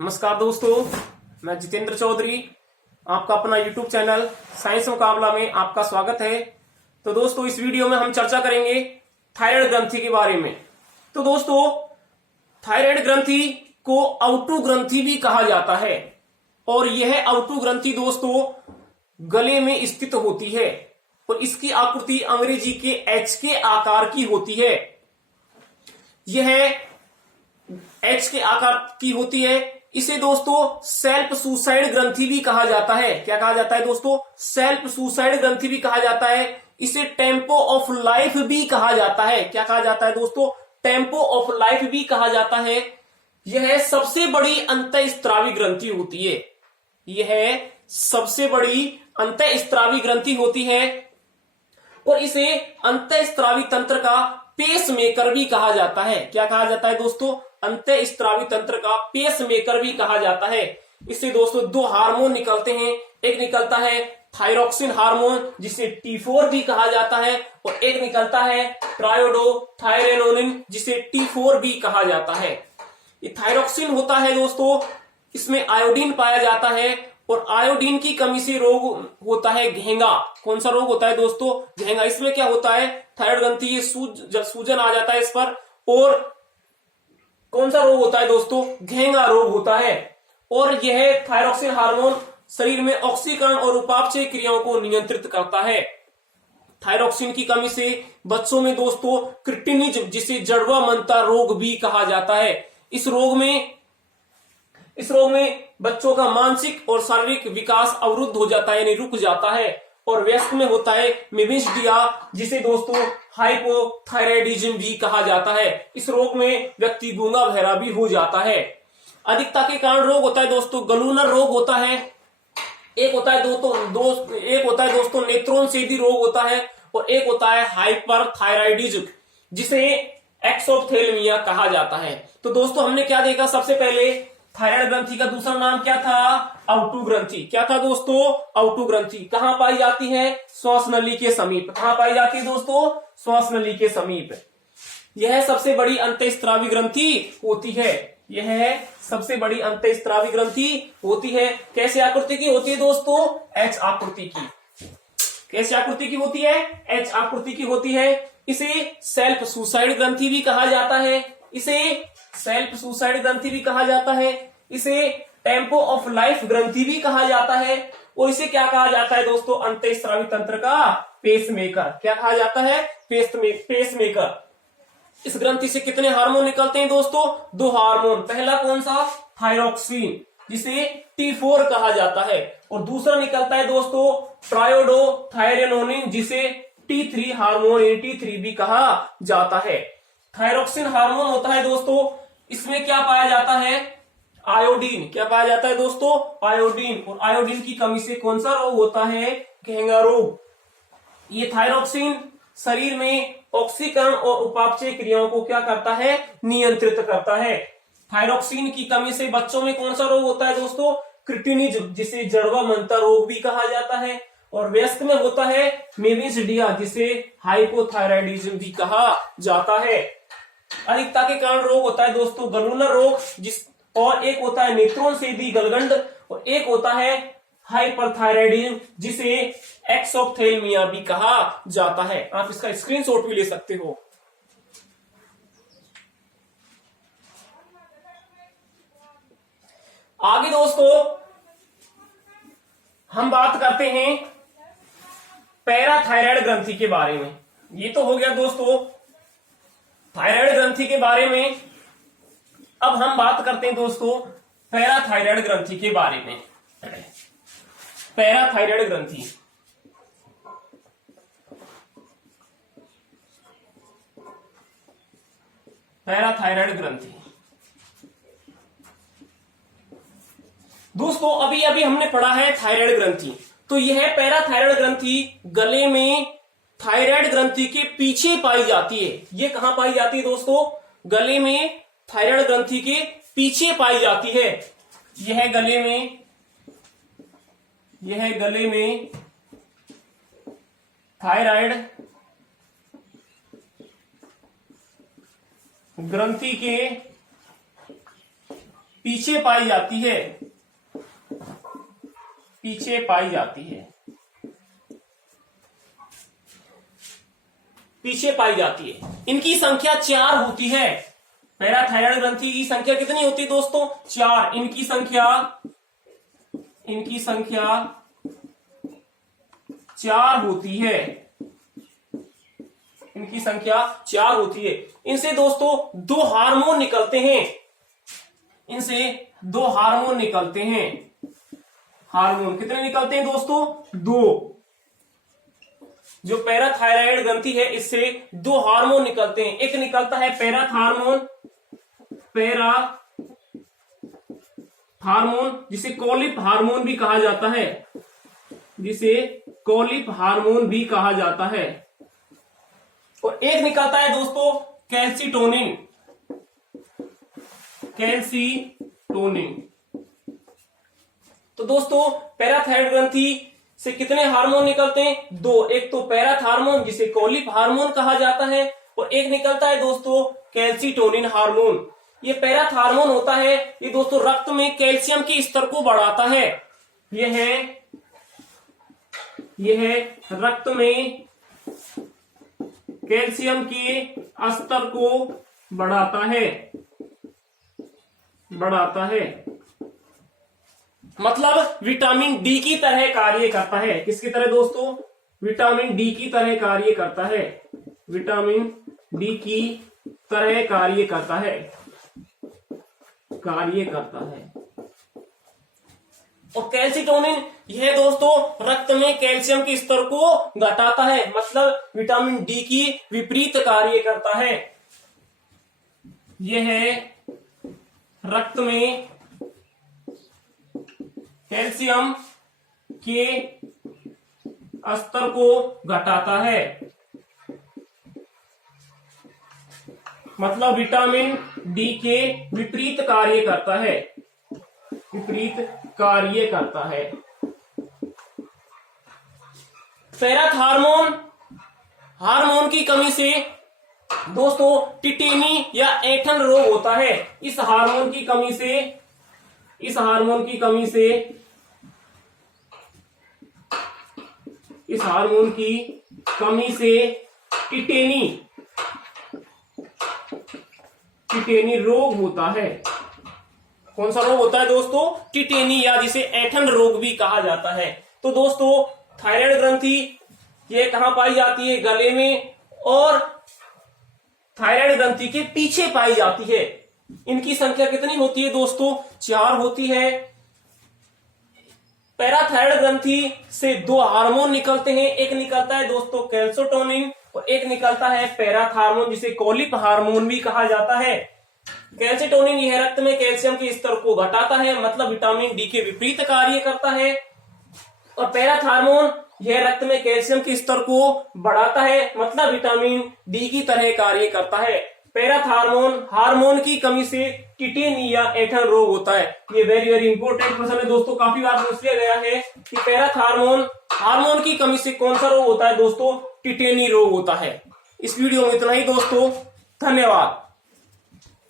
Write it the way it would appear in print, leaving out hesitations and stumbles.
नमस्कार दोस्तों, मैं जितेंद्र चौधरी, आपका अपना यूट्यूब चैनल साइंस मुकाबला में आपका स्वागत है। तो दोस्तों, इस वीडियो में हम चर्चा करेंगे थायराइड ग्रंथि के बारे में। तो दोस्तों, थायराइड ग्रंथि को आउटू ग्रंथि भी कहा जाता है और यह आउटू ग्रंथि दोस्तों गले में स्थित होती है और इसकी आकृति अंग्रेजी के एच के आकार की होती है। यह एच के आकार की होती है। इसे दोस्तों सेल्फ सुसाइड ग्रंथि भी कहा जाता है। क्या कहा जाता है दोस्तों? सेल्फ सुसाइड ग्रंथि भी कहा जाता है। इसे टेम्पो ऑफ लाइफ भी कहा जाता है। क्या कहा जाता है दोस्तों? टेम्पो ऑफ लाइफ भी कहा जाता है। यह सबसे बड़ी अंतःस्त्रावी ग्रंथि होती है। यह सबसे बड़ी अंतःस्त्रावी ग्रंथि होती है और इसे अंतःस्त्रावी तंत्र का पेस मेकर भी कहा जाता है। क्या कहा जाता है दोस्तों? अंतःस्त्रावी तंत्र का पेस मेकर भी कहा जाता है। इससे दोस्तों दो हार्मोन निकलते हैं। एक निकलता है थायरोक्सिन हार्मोन जिसे T4 भी कहा जाता है और एक निकलता है ट्रायोडोथायरेनोनिन जिसे T4 भी कहा जाता है। ये थायरोक्सिन होता है दोस्तों, इसमें आयोडीन पाया जाता है और आयोडीन की कमी से रोग होता है घेंगा। कौन सा रोग होता है दोस्तों? घेंगा। इसमें क्या होता है? थायराइड ग्रंथि ये सूजन आ जाता है इस पर और कौन सा रोग होता है दोस्तों? घेंगा रोग होता है। और यह थायरोक्सिन हार्मोन शरीर में ऑक्सीकरण और उपापचय क्रियाओं को नियंत्रित करता है। थायरोक्सिन की कमी से बच्चों में दोस्तों क्रिटिनिज्म जिसे जड़वा मनता रोग भी कहा जाता है। इस रोग में बच्चों का मानसिक और शारीरिक विकास अवरुद्ध हो जाता है, यानी रुक जाता है। और वयस्क में होता है मेविस्डिया जिसे दोस्तों हाइपोथायराइडिज्म भी कहा जाता है। इस रोग में व्यक्ति गूंगा बहरा भी हो जाता है। अधिकता के कारण रोग होता है दोस्तों गलूनर रोग होता है। एक होता है दोस्तों नेत्रोन सेदी रोग होता है और एक होता है हाइपरथायराइडिज्म जिसे एक्सोप्थेल्मिया कहा जाता है। तो दोस्तों हमने क्या देखा? सबसे पहले थायराइड ग्रंथि का दूसरा नाम क्या था? आउटू ग्रंथि। क्या था दोस्तों? आउटू ग्रंथि। कहां पाई जाती है? श्वास नली के समीप। कहां पाई जाती है दोस्तों? श्वास नली के समीप। यह सबसे बड़ी अंतःस्त्रावी ग्रंथि होती है। यह सबसे बड़ी अंतःस्त्रावी ग्रंथि होती है। कैसे आकृति की होती है दोस्तों? एच आकृति की। कैसे आकृति की होती है? एच आकृति की होती है। इसे सेल्फ सुसाइड ग्रंथि भी कहा जाता है। इसे सेल्फ सुसाइड ग्रंथि भी कहा जाता है। इसे टेम्पो ऑफ लाइफ ग्रंथि भी कहा जाता है और इसे क्या कहा जाता है दोस्तों? अंतःस्त्रावी तंत्र का पेसमेकर। क्या कहा जाता है? पेसमेकर। इस ग्रंथि से कितने हार्मोन निकलते हैं दोस्तों? दो हार्मोन। पहला कौन सा? थायरोक्सिन जिसे T4 कहा जाता है और दूसरा निकलता है दोस्तों ट्रायोडोथायरेनोनिन जिसे T3 हार्मोन T3 भी कहा जाता है। थायरोक्सिन हार्मोन होता है दोस्तों, इसमें क्या पाया जाता है? आयोडीन। क्या पाया जाता है दोस्तों? आयोडीन। और आयोडीन की कमी से कौन सा रोग होता है? घेंगा रोग। ये थायरोक्सिन शरीर में ऑक्सीकरण और उपापचय क्रियाओं को क्या करता है? नियंत्रित करता है। थायरोक्सिन की कमी से बच्चों में कौन सा रोग होता है दोस्तों? क्रिटिनिज्म जिसे जड़वा मनता रोग भी कहा जाता है और वयस्क में होता है मेविस्डिया जिसे हाइपोथायराइडिज्म भी कहा जाता है। अधिकता के कारण रोग होता है दोस्तों गलूनर रोग और एक होता है नेत्रोन सेदी गलगंड और एक होता है हाइपरथायराइडिज्म जिसे एक्सोप्थेल्मिया भी कहा जाता है। आप इसका स्क्रीनशॉट भी ले सकते हो। आगे दोस्तों हम बात करते हैं पैराथायराइड ग्रंथि के बारे में। ये तो हो गया दोस्तों थायराइड ग्रंथि के बारे में। अब हम बात करते हैं दोस्तों पैराथायराइड ग्रंथि के बारे में। पैराथायराइड ग्रंथि। पैराथायराइड ग्रंथि दोस्तों अभी हमने पढ़ा है थायराइड ग्रंथि। तो यह पैराथायराइड ग्रंथि गले में थायराइड ग्रंथि के पीछे पाई जाती है। ये कहां पाई जाती है दोस्तों? गले में थायराइड ग्रंथि के पीछे पाई जाती है। यह गले में थायराइड ग्रंथि के पीछे पाई जाती है, पीछे पाई जाती है, पीछे पाई जाती है। इनकी संख्या 4 होती है। पैराथायराइड ग्रंथि की संख्या कितनी होती है दोस्तों? 4। इनकी संख्या 4 होती है, इनकी संख्या 4 होती है। इनसे दोस्तों 2 हार्मोन निकलते हैं, इनसे 2 हार्मोन निकलते हैं। हार्मोन कितने निकलते हैं दोस्तों? 2। जो पैराथायराइड ग्रंथि है इससे 2 हार्मोन निकलते हैं। एक निकलता है पैराथार्मोन, हार्मोन जिसे कॉलिप हार्मोन भी कहा जाता है, जिसे कॉलिप हार्मोन भी कहा जाता है। और एक निकलता है दोस्तों कैल्सिटोनिन, कैल्सिटोनिन। तो दोस्तों पैराथायराइड ग्रंथि से कितने हार्मोन निकलते हैं? 2। एक तो पैराथार्मोन जिसे कॉलिप हार्मोन कहा जाता है, और एक निकलता है दोस्तों कैल्सिटोनिन हार्मोन। ये पैराथार्मोन होता है, ये दोस्तों रक्त में कैल्शियम के स्तर को बढ़ाता है। यह है रक्त में कैल्शियम के स्तर को बढ़ाता है, मतलब विटामिन डी की तरह कार्य करता है। किसकी तरह दोस्तों? विटामिन डी की तरह कार्य करता है, विटामिन डी की तरह कार्य करता है। और कैल्सिटोनिन यह दोस्तों रक्त में कैल्शियम के स्तर को घटाता है, मतलब विटामिन डी की विपरीत कार्य करता है। यह रक्त में कैल्शियम के स्तर को घटाता है, मतलब विटामिन डी के विपरीत कार्य करता है, हार्मोन की कमी से दोस्तों टिटेनी या ऐंठन रोग होता है। इस हार्मोन की कमी से टिटेनी रोग होता है। कौन सा रोग होता है दोस्तों? टिटेनी, या जिसे ऐंठन रोग भी कहा जाता है। तो दोस्तों थायराइड ग्रंथि ये कहां पाई जाती है? गले में, और थायराइड ग्रंथि के पीछे पाई जाती है। इनकी संख्या कितनी होती है दोस्तों? 4 होती है। पैराथायराइड ग्रंथि से 2 हार्मोन निकलते हैं। एक निकलता है दोस्तों कैल्सिटोनिन, और एक निकलता है पैराथार्मोन जिसे कॉलिप हार्मोन भी कहा जाता है। कैल्सिटोनिन यह रक्त में कैल्शियम के स्तर को घटाता है, मतलब विटामिन डी के विपरीत कार्य करता है। और पैराथार्मोन यह रक्त में कैल्शियम के स्तर को बढ़ाता है, मतलब विटामिन डी की तरह कार्य करता है। पैराथार्मोन हार्मोन की कमी से टिटेनी या ऐंठन रोग होता है। ये वेरी इंपॉर्टेंट क्वेश्चन है दोस्तों, काफी बार पूछ लिया गया है कि पैराथार्मोन हार्मोन की कमी से कौन सा रोग होता है दोस्तों? टिटेनी रोग होता है। इस वीडियो में इतना ही दोस्तों, धन्यवाद।